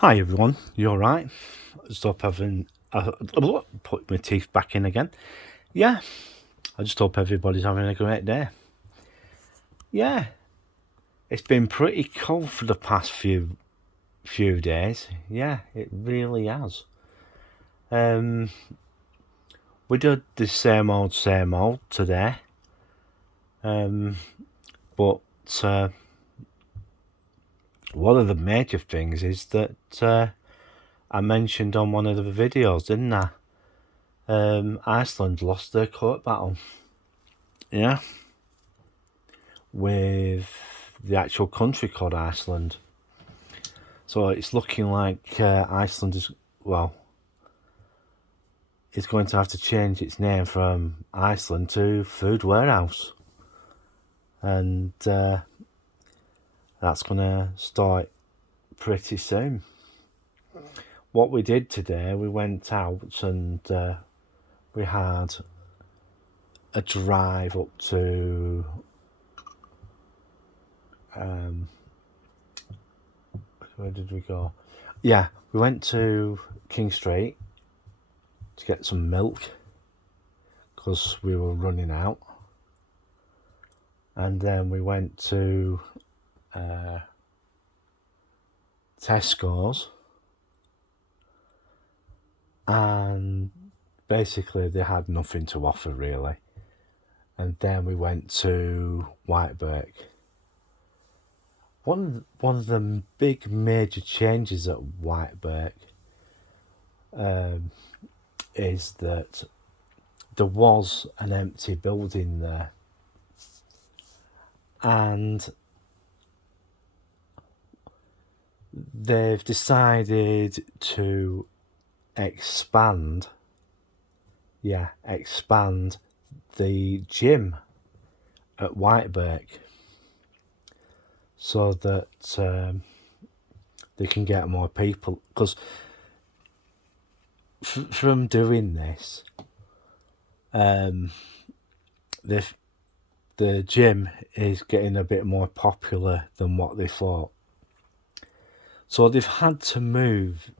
Hi everyone, you alright? Just hope having put my teeth back in again. Yeah, I just hope everybody's having a great day. Yeah, it's been pretty cold for the past few days. Yeah, it really has. Um, we did the same old today. But one of the major things is that I mentioned on one of the videos, didn't I? Iceland lost their court battle. Yeah, with the actual country called Iceland. So it's looking like Iceland is going to have to change its name from Iceland to Food Warehouse, and that's going to start pretty soon. What we did today, we went out and we had a drive up to where did we go? Yeah, we went to King Street to get some milk because we were running out, and then we went to Tesco's, and basically they had nothing to offer really. And then we went to Whitebirk. One of the big major changes at Whitebirk is that there was an empty building there, and they've decided to expand the gym at Whitebirk so that they can get more people, because from doing this, the gym is getting a bit more popular than what they thought. So they've had to move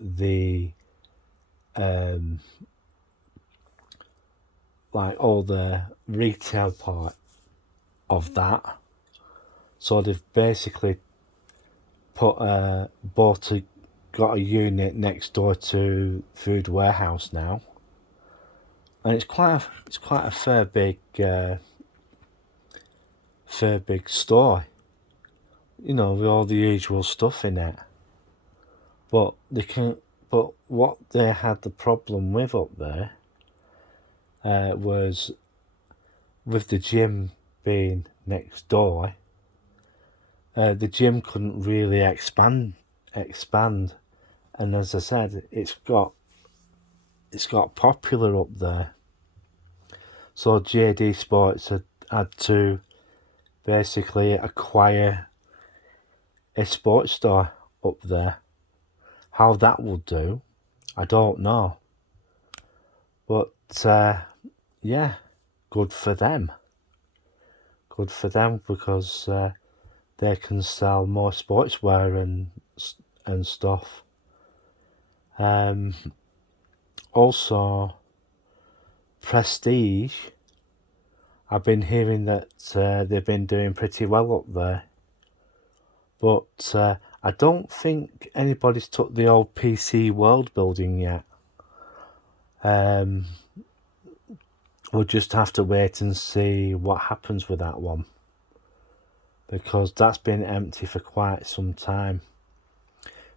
the like all the retail part of that. So they've basically got a unit next door to Food Warehouse now, and it's quite a fair big store, with all the usual stuff in it. But what they had the problem with up there was with the gym being next door. The gym couldn't really expand, and as I said, it's got popular up there. So JD Sports had to basically acquire a sports store up there. How that will do, I don't know. But yeah, good for them. Good for them, because they can sell more sportswear and stuff. Also, Prestige, I've been hearing that they've been doing pretty well up there. But I don't think anybody's took the old PC World building yet. We'll just have to wait and see what happens with that one, because that's been empty for quite some time.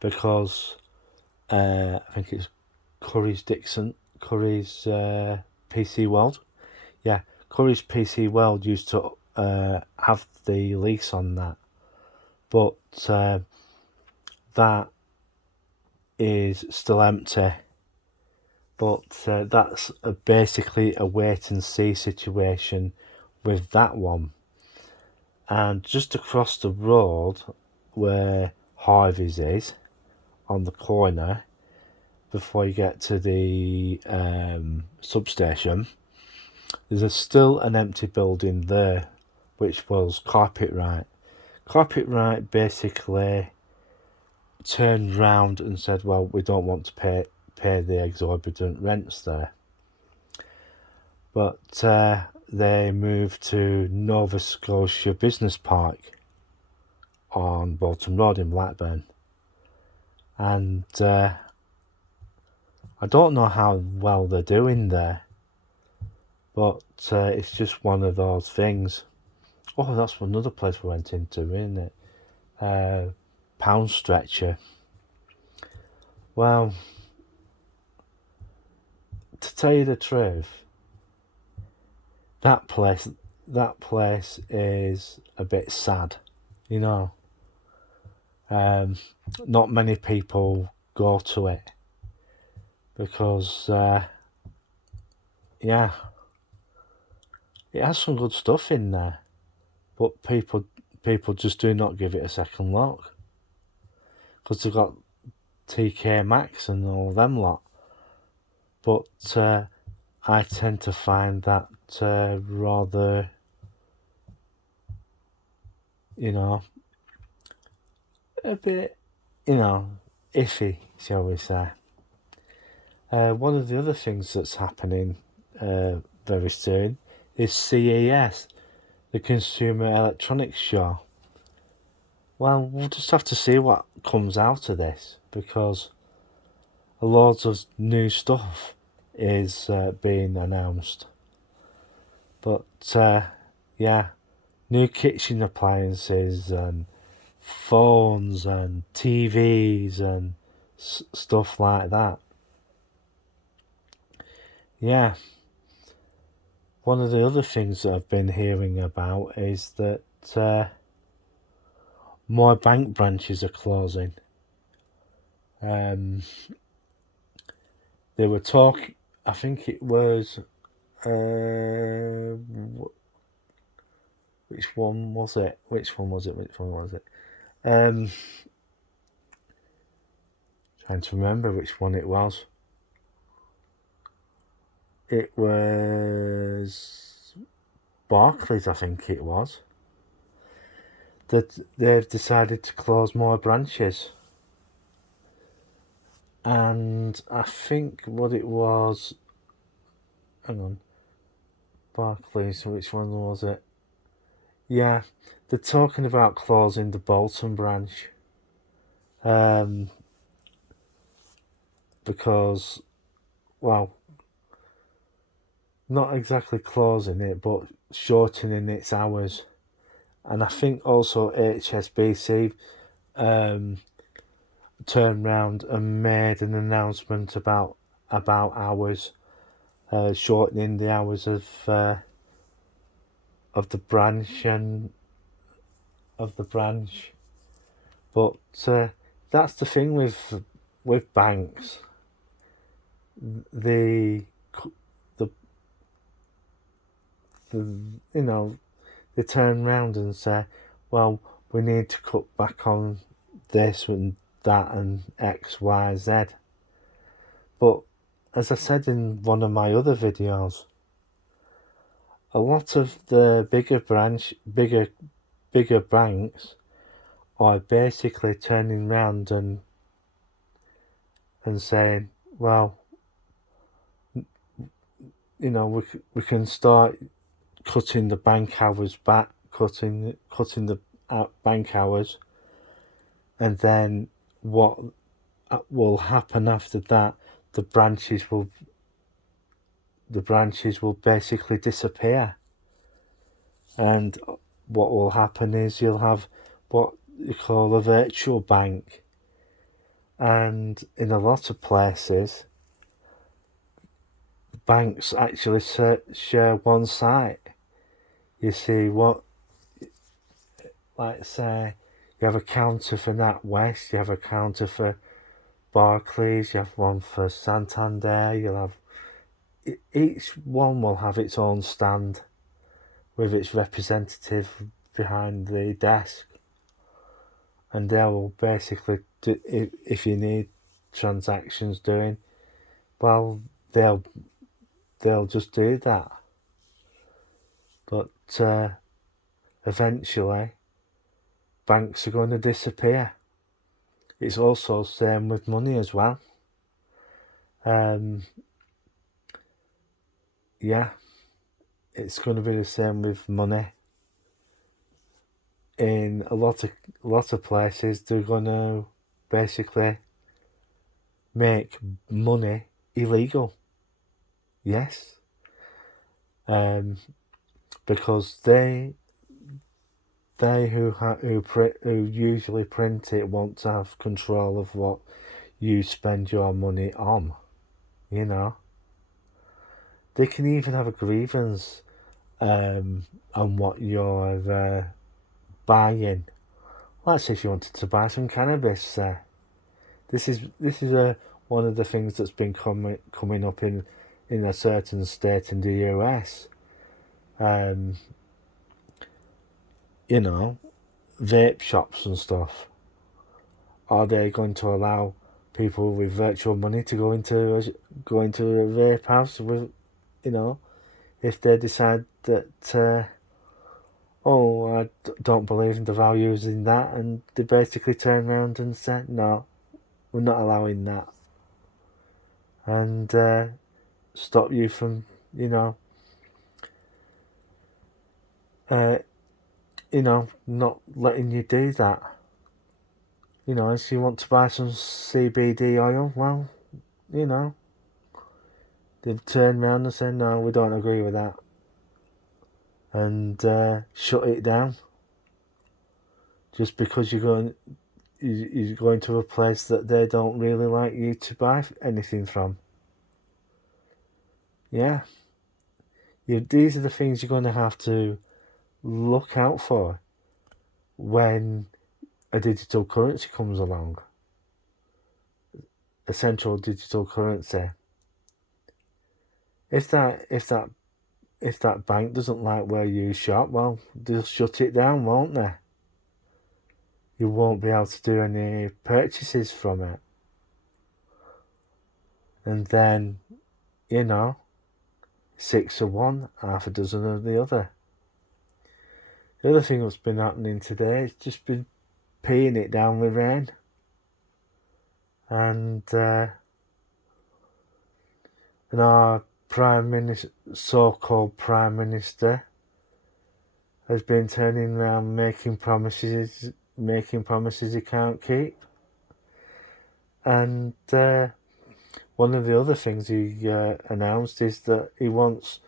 Because I think it's Curry's PC World. Yeah, Curry's PC World used to have the lease on that, but that is still empty. But that's basically a wait and see situation with that one. And just across the road where Harvey's is, on the corner, before you get to the substation, there's still an empty building there, which was Carpetright. Carpetright basically turned round and said, well, we don't want to pay the exorbitant rents there. But they moved to Nova Scotia Business Park on Bolton Road in Blackburn. And I don't know how well they're doing there, but it's just one of those things. Oh, that's another place we went into, isn't it? Pound Stretcher. Well, to tell you the truth, that place is a bit sad, you know. Not many people go to it because, yeah, it has some good stuff in there, but people just do not give it a second look because they've got TK Maxx and all them lot. But I tend to find that rather, you know, a bit, you know, iffy, shall we say. One of the other things that's happening very soon is CES, the Consumer Electronics Show. Well, we'll just have to see what comes out of this, because a lot of new stuff is being announced. But yeah, new kitchen appliances and phones and TVs and stuff like that. Yeah. One of the other things that I've been hearing about is that more bank branches are closing. They were talking, I think it was, which one was it? Trying to remember which one it was. It was Barclays, I think it was, that they've decided to close more branches. And I think what it was, hang on, Barclays, which one was it? Yeah, they're talking about closing the Bolton branch. Because, well, not exactly closing it, but shortening its hours. And I think also HSBC turned round and made an announcement about hours, shortening the hours of the branch and of the branch. But that's the thing with banks. The you know, they turn round and say, well, we need to cut back on this and that and X, Y, Z. But as I said in one of my other videos, a lot of the bigger banks are basically turning round and saying, well, you know, we can start cutting the bank hours back, cutting the bank hours, and then what will happen after that? The branches will basically disappear, and what will happen is you'll have what you call a virtual bank, and in a lot of places, banks actually share one site. You see what, like say, you have a counter for NatWest, you have a counter for Barclays, you have one for Santander, you'll have, each one will have its own stand with its representative behind the desk, and they will basically do, if you need transactions doing, well, they'll just do that. But eventually banks are going to disappear, it's also the same with money as well. Yeah, it's going to be the same with money. In a lot of places, they're going to basically make money illegal. Yes, because they who usually print it want to have control of what you spend your money on. You know, they can even have a grievance on what you're buying. Let's say if you wanted to buy some cannabis, this is one of the things that's been coming up in a certain state in the US. You know, vape shops and stuff. Are they going to allow people with virtual money to go into a vape house with, if they decide that I don't believe in the values in that, and they basically turn around and say, no, we're not allowing that, and stop you from, not letting you do that. If you want to buy some CBD oil, well, they've turned around and said, no, we don't agree with that, and shut it down. Just because you're going to a place that they don't really like you to buy anything from. Yeah. These are the things you're going to have to look out for when a digital currency comes along. A central digital currency. If that bank doesn't like where you shop, well, they'll shut it down, won't they? You won't be able to do any purchases from it. And then, 6 of one, half a dozen of the other. The other thing that's been happening today has just been peeing it down with rain. And our so-called Prime Minister has been turning around making promises he can't keep. And one of the other things he announced is that he wants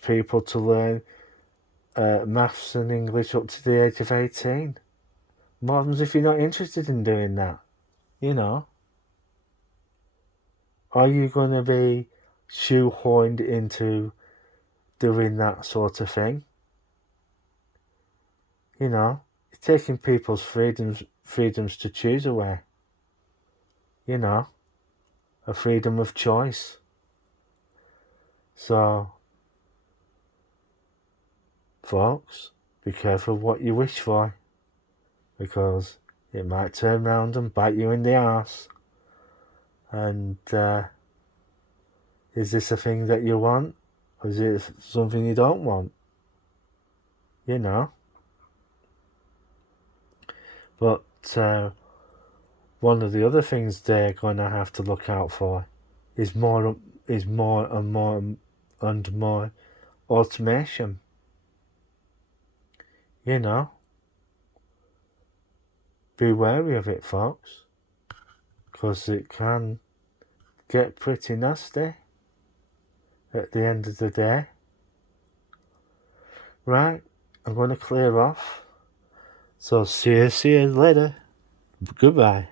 people to learn maths and English up to the age of 18. What happens if you're not interested in doing that? Are you going to be shoehorned into doing that sort of thing? You're taking people's freedoms to choose away. A freedom of choice. So, folks, be careful what you wish for, because it might turn round and bite you in the arse. And is this a thing that you want, or is it something you don't want? But one of the other things they're going to have to look out for is more and more automation. Be wary of it, folks, because it can get pretty nasty at the end of the day. Right, I'm going to clear off. So see you later. Goodbye.